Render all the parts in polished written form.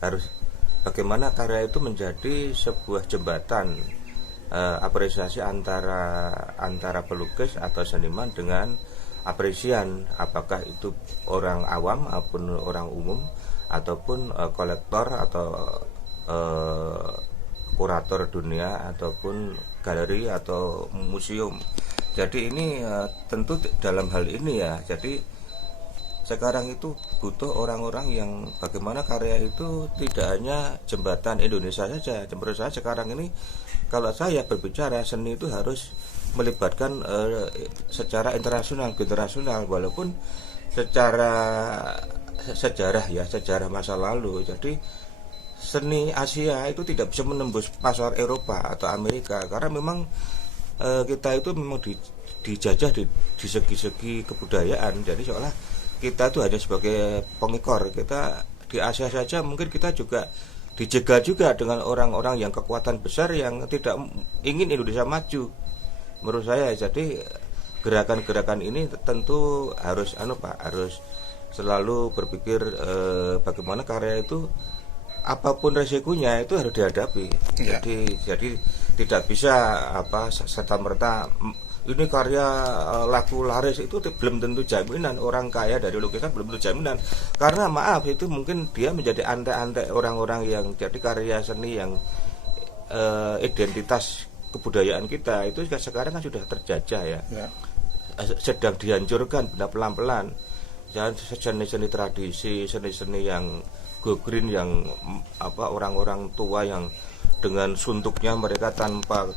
harus bagaimana karya itu menjadi sebuah jembatan apresiasi antara pelukis atau seniman dengan apresian, apakah itu orang awam maupun orang umum ataupun kolektor atau kurator dunia ataupun galeri atau museum. Jadi ini tentu dalam hal ini ya, jadi sekarang itu butuh orang-orang yang bagaimana karya itu tidak hanya jembatan Indonesia saja. Menurut saya sekarang ini kalau saya berbicara seni itu harus melibatkan secara internasional, walaupun secara sejarah masa lalu. Jadi seni Asia itu tidak bisa menembus pasar Eropa atau Amerika karena memang kita itu memang dijajah di segi-segi kebudayaan. Jadi seolah kita itu hanya sebagai pengekor. Kita di Asia saja mungkin kita juga dijegal juga dengan orang-orang yang kekuatan besar yang tidak ingin Indonesia maju. Menurut saya, jadi gerakan-gerakan ini tentu harus harus selalu berpikir bagaimana karya itu apapun resikonya itu harus dihadapi. Ya. Jadi tidak bisa serta-merta ini karya laku laris itu belum tentu jaminan. Orang kaya dari lukisan belum tentu jaminan, karena maaf itu mungkin dia menjadi antek-antek orang-orang yang jadi karya seni yang identitas kebudayaan kita itu sekarang kan sudah terjajah ya. Sedang dihancurkan pelan-pelan. Seni-seni tradisi, seni-seni yang go green, yang orang-orang tua yang dengan suntuknya mereka tanpa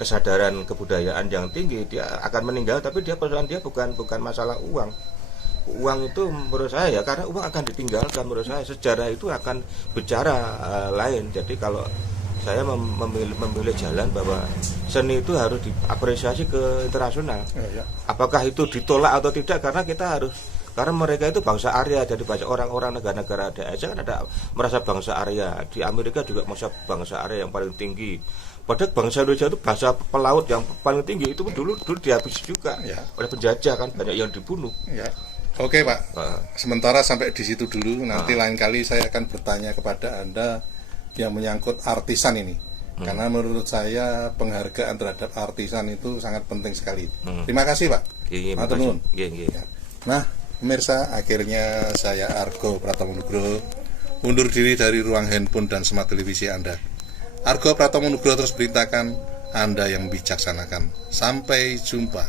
kesadaran kebudayaan yang tinggi, dia akan meninggal. Tapi persoalan dia bukan masalah uang. Uang itu menurut saya ya, karena uang akan ditinggalkan. Menurut saya sejarah itu akan bicara lain. Jadi kalau saya memilih jalan bahwa seni itu harus diapresiasi ke internasional. Apakah itu ditolak atau tidak, karena mereka itu bangsa Arya. Jadi banyak orang-orang negara-negara Asia kan ada merasa bangsa Arya. Di Amerika juga merasa bangsa Arya yang paling tinggi. Padahal bangsa Indonesia itu bahasa pelaut yang paling tinggi itu dulu dihabisi juga oleh penjajah, kan banyak yang dibunuh. Oke Pak, sementara sampai di situ dulu. Nanti lain kali saya akan bertanya kepada Anda yang menyangkut artisan ini. Karena menurut saya penghargaan terhadap artisan itu sangat penting sekali. Terima kasih Pak. Matur nuwun. Nah, pemirsa, akhirnya saya Argo Pratomo Nugroho undur diri dari ruang handphone dan smart televisi Anda. Argo Pratomo Nugroho terus beritakan, Anda yang bijaksanakan. Sampai jumpa.